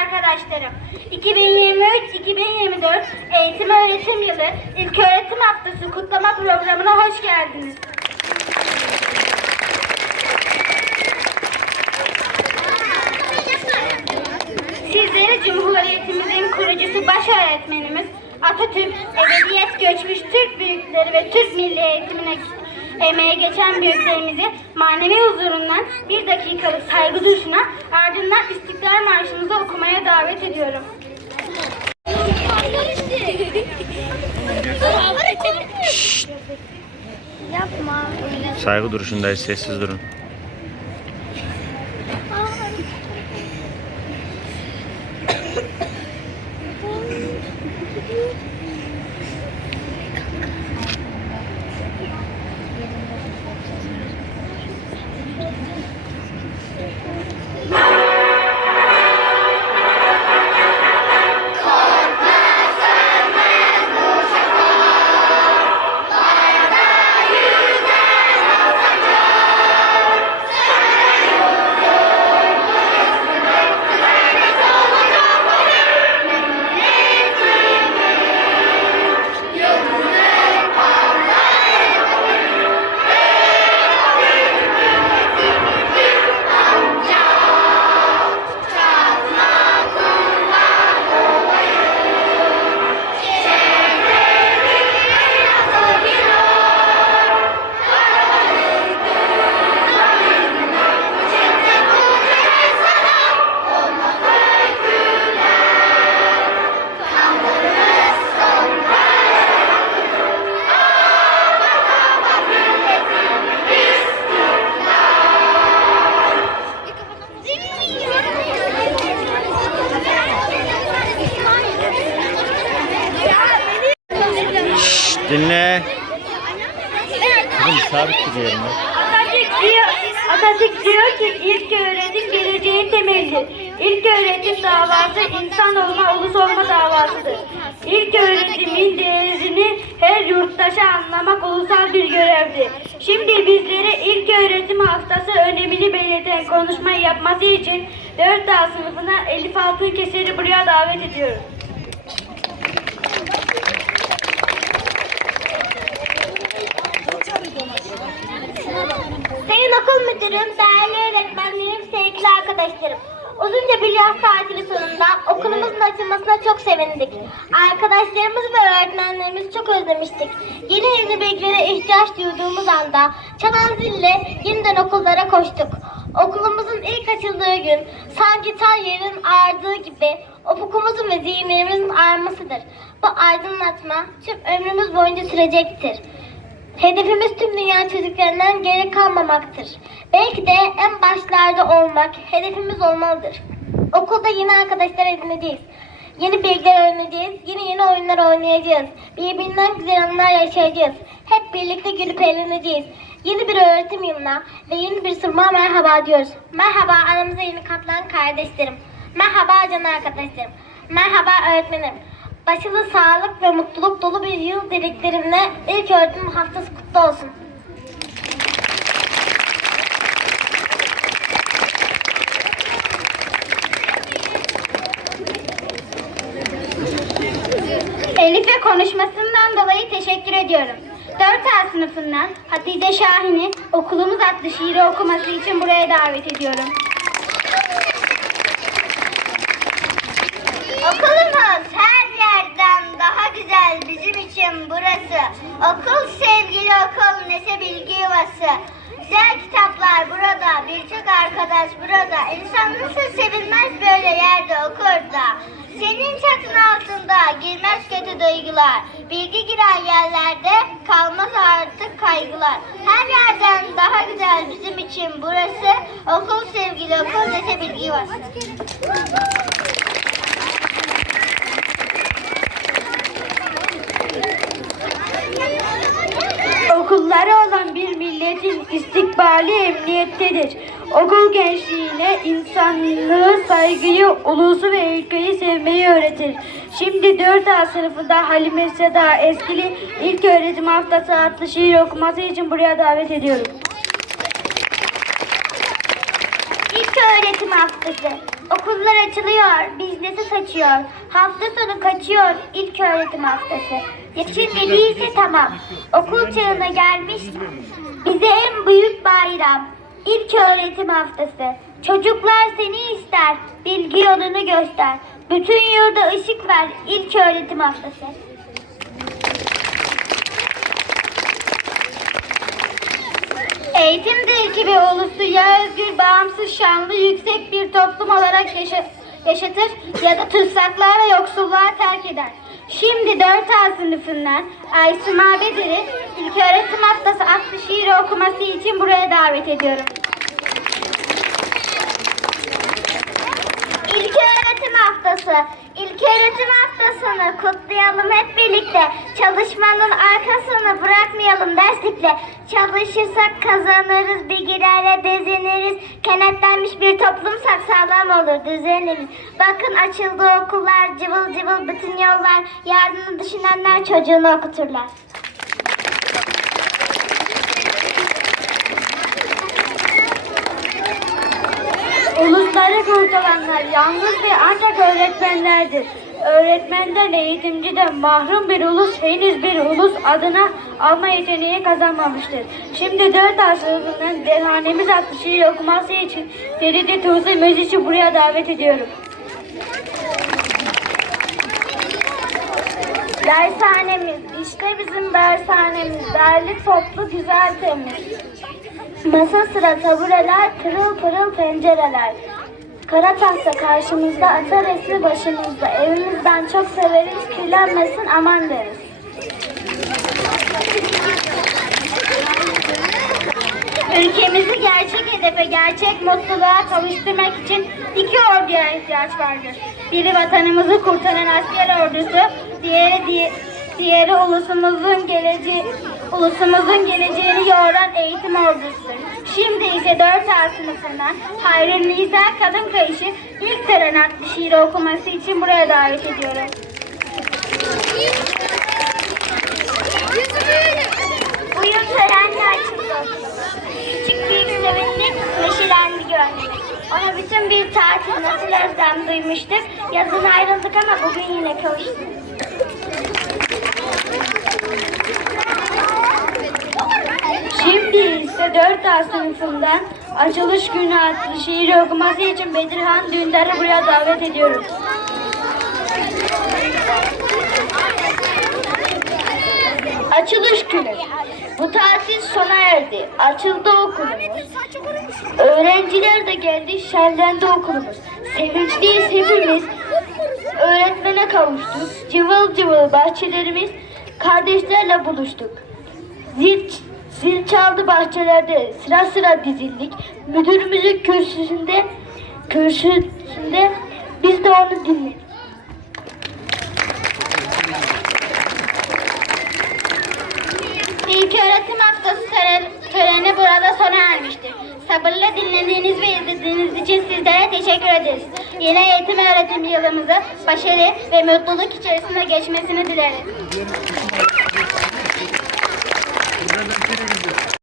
arkadaşlarım. 2023-2024 Eğitim Öğretim Yılı İlköğretim Haftası kutlama programına hoş geldiniz. Sizleri Cumhuriyetimizin kurucusu baş öğretmenimiz Atatürk, ebediyet göçmüş Türk büyükleri ve Türk milli eğitimine emeğe geçen büyüklerimizi manevi huzurundan bir dakikalık saygı duruşuna ardından İstiklal Marşımızı okumaya davet ediyorum. Yapma. Saygı duruşundayız, sessiz durun. Dinle. Kızım sabit duruyorum ya. Atatürk diyor, Atatürk diyor ki ilk öğretim geleceğin temelidir. İlk öğretim davası insan olma, ulus olma davasıdır. İlk öğretimin değerini her yurttaşa anlamak ulusal bir görevdir. Şimdi bizlere ilk öğretim haftası önemini belirten konuşmayı yapması için 4A sınıfına Elif Altın Keser'i buraya davet ediyorum. Sayın okul müdürüm, değerli öğretmenlerim, sevgili arkadaşlarım. Uzunca bir yaz tatili sonunda okulumuzun açılmasına çok sevindik. Arkadaşlarımız ve öğretmenlerimizi çok özlemiştik. Yeni yeni bilgilere ihtiyaç duyduğumuz anda çalan zille yeniden okullara koştuk. Okulumuzun ilk açıldığı gün sanki tar yerin ağardığı gibi ofukumuzun ve zihinlerimizin ağarmasıdır. Bu aydınlatma tüm ömrümüz boyunca sürecektir. Hedefimiz tüm dünya çocuklarından geri kalmamaktır. Belki de en başlarda olmak hedefimiz olmalıdır. Okulda yeni arkadaşlar edineceğiz. Yeni bilgiler öğreneceğiz, yeni yeni oyunlar oynayacağız. Birbirinden güzel anılar yaşayacağız. Hep birlikte gülüp eğleneceğiz. Yeni bir öğretim yılına ve yeni bir sınıfa merhaba diyoruz. Merhaba aramıza yeni katılan kardeşlerim. Merhaba can arkadaşlarım. Merhaba öğretmenim. Başarılı sağlık ve mutluluk dolu bir yıl dileklerimle ilk öğretim haftası kutlu olsun. Elif'e konuşmasından dolayı teşekkür ediyorum. 4A sınıfından Hatice Şahin'i okulumuz adlı şiiri okuması için buraya davet ediyorum. Okulumuz her yerden daha güzel bizim için burası. Okul sevgili okul neşe yuvası. Güzel kitaplar burada, birçok arkadaş burada. İnsan nasıl sevilmez böyle yerde okur da. Senin çatın altında girmez kötü duygular. Bilgi giren yerlerde kalmaz artık kaygılar. Her yerden daha güzel bizim için burası. Okul sevgili okul neşe bilgi yuvası. Milletin istikbali emniyettedir. Okul gençliğine insanlığı, saygıyı, ulusu ve ülkeyi sevmeyi öğretir. Şimdi 4A sınıfında Halime Seda Eskili ilk öğretim haftası adlı şiir okuması için buraya davet ediyorum. İlk öğretim haftası. Okullar açılıyor, biznesi saçıyor. Hafta sonu kaçıyor ilk öğretim haftası. Yaşın dediyse tamam. Okul çağına gelmiş bize en büyük bayram. İlk öğretim haftası. Çocuklar seni ister, bilgi yolunu göster. Bütün yurda ışık ver ilk öğretim haftası. Eğitimdir ki bir ulusu ya özgür, bağımsız, şanlı, yüksek bir toplum olarak yaşa- yaşatır ya da tutsaklığa ve yoksulluğa terk eder. Şimdi 4A sınıfından Aysima Bedir'i İlköğretim Haftası adlı şiiri okuması için buraya davet ediyorum. İlköğretim Haftası. İlköğretim Haftası'nı kutlayalım hep birlikte. Çalışmanın arkasını bırakmayalım derslikle. Çalışırsak kazanırız, bezeniriz. Kenetlenmiş bir toplumsak sağlam olur düzenimiz. Bakın açıldı okullar, cıvıl cıvıl bütün yollar. Yardımı düşünenler çocuğunu okuturlar. Ulusları kurtaranlar yalnız ve ancak öğretmenlerdir. Öğretmenden, eğitimciden mahrum bir ulus henüz bir ulus adına alma yeteneği kazanmamıştır. Şimdi dört asırının Derhanemiz adlı şiir okuması için Feride Tuğzu Mezic'i buraya davet ediyorum. Dershanemiz, işte bizim dershanemiz. Derli toplu güzel temiz. Masa sıra tabureler, pırıl pırıl pencereler. Kara tahta karşımızda, ata resmi başımızda. Evimizden çok severiz, kirlenmesin aman deriz. Ülkemizi gerçek hedefe, gerçek mutluluğa kavuşturmak için iki orduya ihtiyaç vardır. Biri vatanımızı kurtaran asker ordusu, diğeri di- diğeri ulusumuzun geleceği ulusumuzun geleceğini yoğuran eğitim ordusudur. Şimdi ise 4A sınıfından Hayri Nisa Kadın Kayışı ilk tören adlı şiiri okuması için buraya davet ediyorum. Bu yıl törenle açıldı. Küçük büyük sevindik, neşelendi gönlümüz. Ona bütün bir tatil nasıl özlem duymuştuk. Yazın ayrıldık ama bugün yine kavuştuk. Şimdi 4A sınıfından Açılış Günü adlı şiiri okuması için Bedirhan Dündar'ı buraya davet ediyorum. Açılış günü. Bu tatil sona erdi. Açıldı okulumuz. Öğrenciler de geldi, şenlendi okulumuz. Sevinçliyiz hepimiz. Öğretmene kavuştuk. Cıvıl cıvıl bahçelerimiz. Kardeşlerle buluştuk. Zil, zil çaldı bahçelerde. Sıra sıra dizildik. Müdürümüzün kürsüsünde, kürsüsünde biz de onu dinledik. İlk öğretim haftası töre- töreni burada sona ermiştir. Sabırla dinlediğiniz ve izlediğiniz için sizlere teşekkür ederiz. Yeni eğitim öğretim yılımızı başarı ve mutluluk içerisinde geçmesini dileriz.